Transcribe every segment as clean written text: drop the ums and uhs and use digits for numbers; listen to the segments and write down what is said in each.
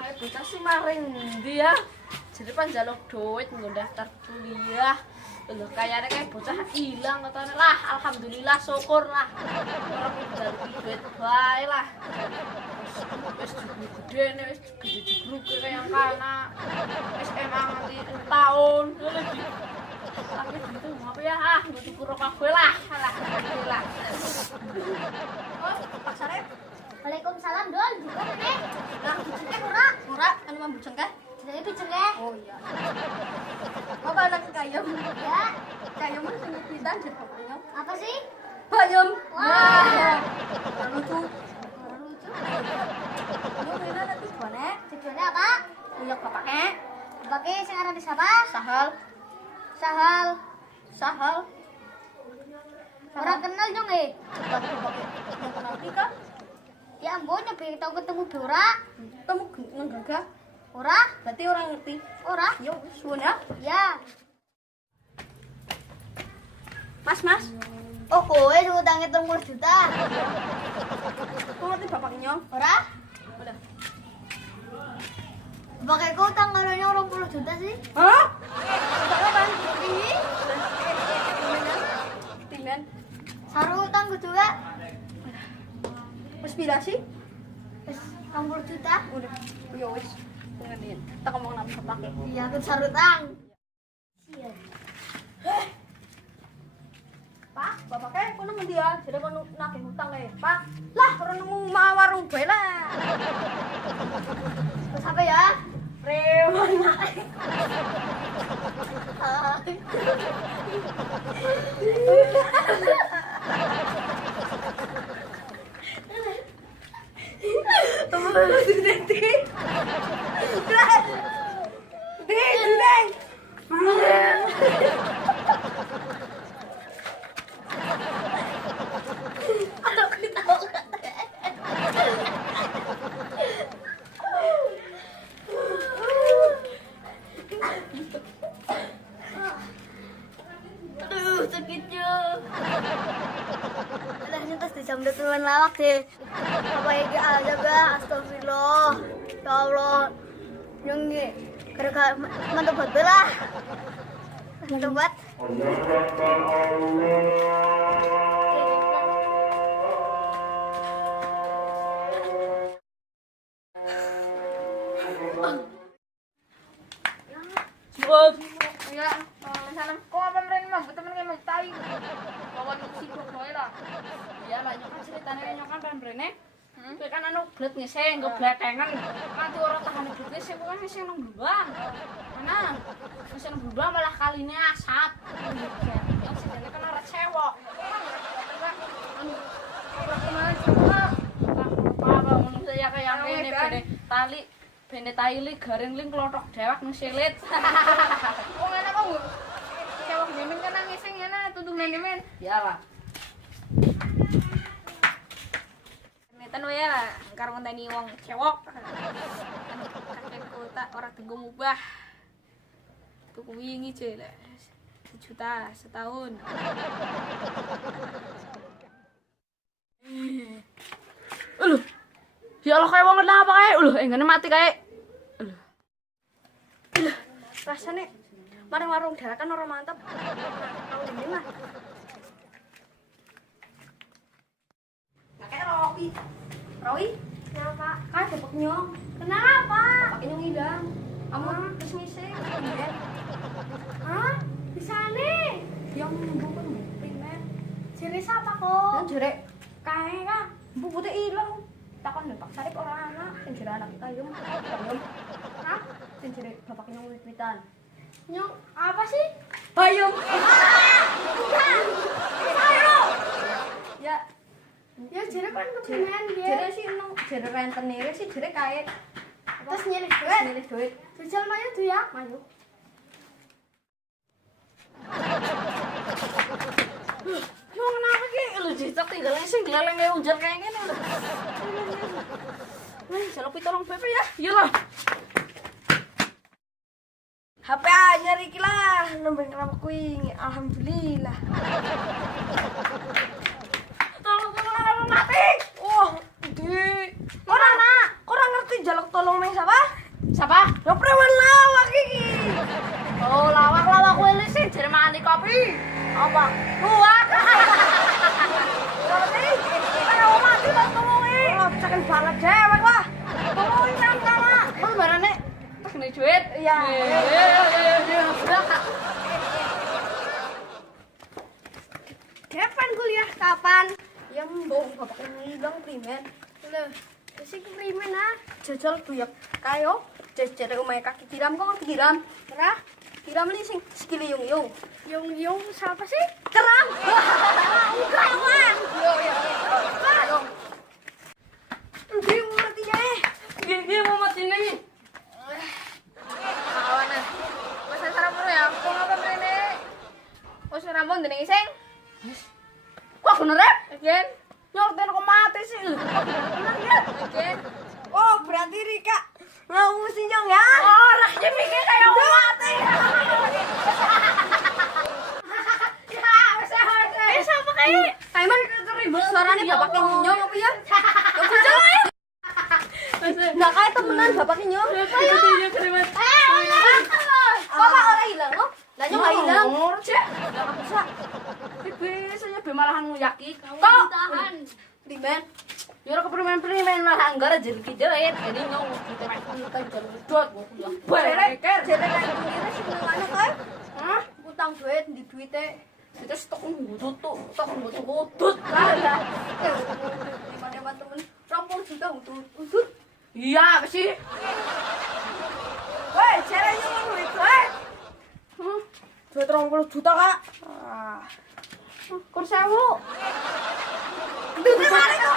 Ayo bocah sih maring dia. Jadi pan njaluk duit nggo daftar kuliah. Lho kayane kayak bocah ilang katane lah. Alhamdulillah syukur lah. Ora njaluk duit bae lah. Wis gede nih, wis gede di grup kayak kana. Wis emang nanti tahun. Tapi gitu apa ya? Nggo tuku kabeh lah. Alhamdulillah. Oh, Pak Sarep. Waalaikumsalam, Dol. Juga Nek. Nah, bujengke ora anu mah bujengke. Jadi bujengke. Oh iya. Apa anak kayem? Ya. Kayem mah sing pisan jet pokoknya. Apa sih? Bayem. Wah. Lucu. Lucu. Lu kira nanti gimana? Tujuannya apa? Punya bapaknya. Pakai sing aran di siapa? Sahal. Sahal. Sahal. Orang kenal dong Bapak-bapak yang kenal Ika. Ya ampun, nyoba tau ketemu Dora. Temu ngegagah. Ora? Berarti orang ngerti. Ora? Yo, suwun ya. Ya. Mas. Oh, kowe utangnya 30 juta. Kok ngerti bapaknya? Ora? Udah. Pakai kau utang karunya 20 juta sih. Hah? Apa? Ih, Timen. saru utang gue juga. Wis pira sih? Wis 60 juta. Udah. Yo wis. Pengen. Tak ngomong nang bapak. Iya, aku saru utang. Iya. Pak, bapaknya kono ngendi ya? Jadi kono nagih hutang kae. Pak, lah ora nemu warung bae lah. Terus apa ya? Rewan. Aduh, sakitnya. Udah nyentas disambut teman lawak deh. Apa ya aja gak? Astagfirullah. Ya Allah. Yang ini gara-gara mantap banget lah. Mantap banget. Sebab ya, sana kok apa mren mah temen kayak mau tai. Kawan sibuk bae lah. Ya lah nyokan ceritane nyokan kan mrene. Kowe kan anu blet ngising, nggo bletengen. Kan ora tahan blet ngising kok ngising nang blumbang. Mana? Ngising nang blumbang malah kaline asap. Ya sedene kan ora cewek. Ora kemana cewek. Apa ngono saya kayak ngene bene tali bene taili garing ling klothok dewek nang silit. Wong ngene kok cewek demen kan ngising ngene tundung men. Ya lah. Netan wae lah karo ngenteni wong cewek. Kakekku tak ora tenggo mubah. Tuku wingi cek 1 juta setahun. Aduh. Ya Allah kayak wong kenapa kae? Ngene mati kae. Rasane marang warung dalakan ora mantep. Tahu ini mah. Kayak Rowi. Kenapa? Kan bapaknya. Kenapa? Bapaknya ngilang. Kamu terus ngising. Hah? Bisa nih? Yang bukan primer. Jadi siapa kok? Yang jerek kae kan. Bubute ilang. Takon Pak Sarip ora anak, sing jere anak Kayum. Hah? Sing jere bapaknya wit-witan. Nyong apa sih? Bayum. Bukan. Ya, Ya jadi kan kepengen dia. jere sih nang jere rentenire sih jere kae. Terus nyilih duit. Milih duit. Jajal mayu tuh ya. Mayu. Yo kenapa ki? Lu jicok tinggal sing geleleng kayak ujar kayak gini lho. Nih, jaluk pitolong Bebe ya. Iya lah. HP anyar iki lah, nembeng kenapa kuwi. Alhamdulillah. Tolong mati. Wah, gede. Ora jaluk tolong nang siapa? Siapa? Yo preman lawak iki. Oh, lawak kuwi sih jare mandi kopi. Apa? Luwak. Berarti kaya mati tak ngomongi. Oh, cekel banget cewek lah. Ngomongin nang kana. Apa barane? Tak nih duit. Iya. Kapan kuliah? Kapan? Yang mbok bapak bilang primen. Lho, sing primen ah. Jajal buyak kayo. Jajare omahe kaki tiram kok tiram. Ora? Tiram li sing sikile yung-yung. Yung-yung siapa sih? Keram. Enggak, Wan. Yo. Ndi ngertinya? Gini mau mati nih. Kawan ah. Mas sarap dulu ya. Kok ngapa mrene? Wes rambon dening iseng. Kok bener ya? Gen. Nyorten kok mati sih. Bener ya? Gen. Oh, berarti Rika ngapusi nyong ya? Orang aja mikir kayak aku mati. Ya, wes. Sama kayak Taiman ribut suaranya bapak nyong apa ya? Aku jalan. Nah, kayak temenan bapak nyong. Iya, kerimet. Bapak orang hilang loh. Lah nyong nggak hilang. Cek. Enggak bisa. Biasanya be malahan nguyaki. Kok Tahan. Primen. Yoro keprimen-primen malah anggar aja iki jeret. Jadi nyong kita jalur dot kok kuliah. Jere kan kira sing ngono kae. Hah? Utang duit di duite. Kita stok ngudut tuh, stok ngudut. Lah. Gimana temen? 20 juta untuk. Iya, apa sih? Woi, jere nyong duit wae. Duit 20 juta, Kak. Kur sewu. Duit mana kok?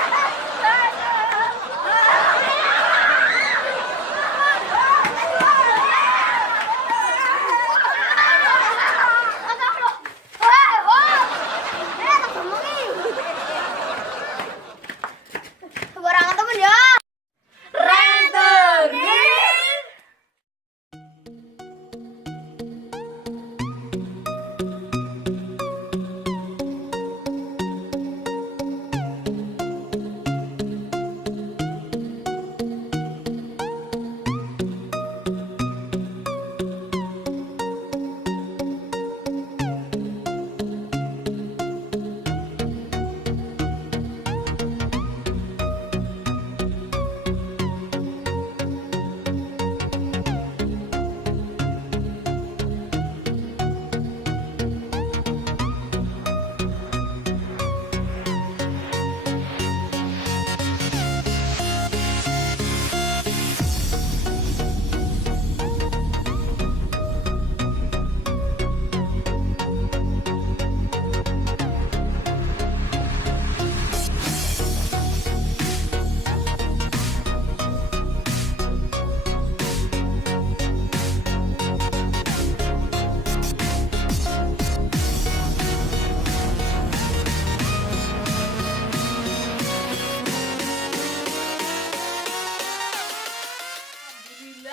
Barangan temen ya.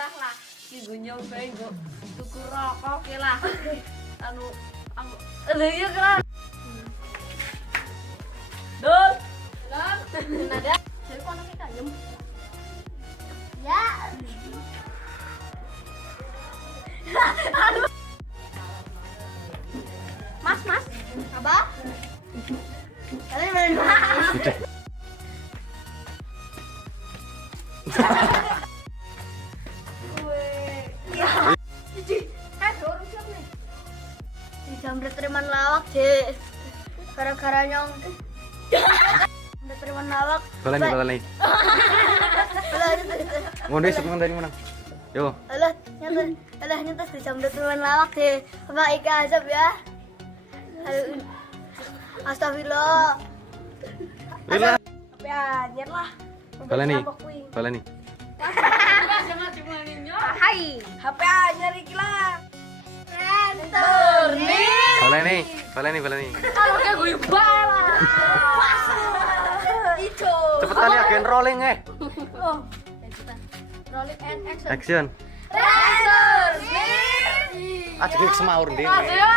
Lah, iki go nyobae go tuku rokok ke lah. Anu lha iya kan. Dul. Nada. Jadi kono kita ayam. Ya. Aduh. Mas. Apa? Kalian bener. Jamret teriman lawak deh, gara-gara nyong. Jamret teriman lawak. Balani. Ngono isep dari mana? Yo. Alah nyetes di jamret teriman lawak deh. Apa Ika Azab ya? Astagfirullah. Bila. Tapi anjir lah. Balani. Jangan dimaninya. Hai. HP anyar iki lah. Balani. Kalau kayak gue bae lah. Ijo. Cepetan ya, gen rolling Oh. Rolling and action. Action. Render. Aja semaur ndek. Ayo.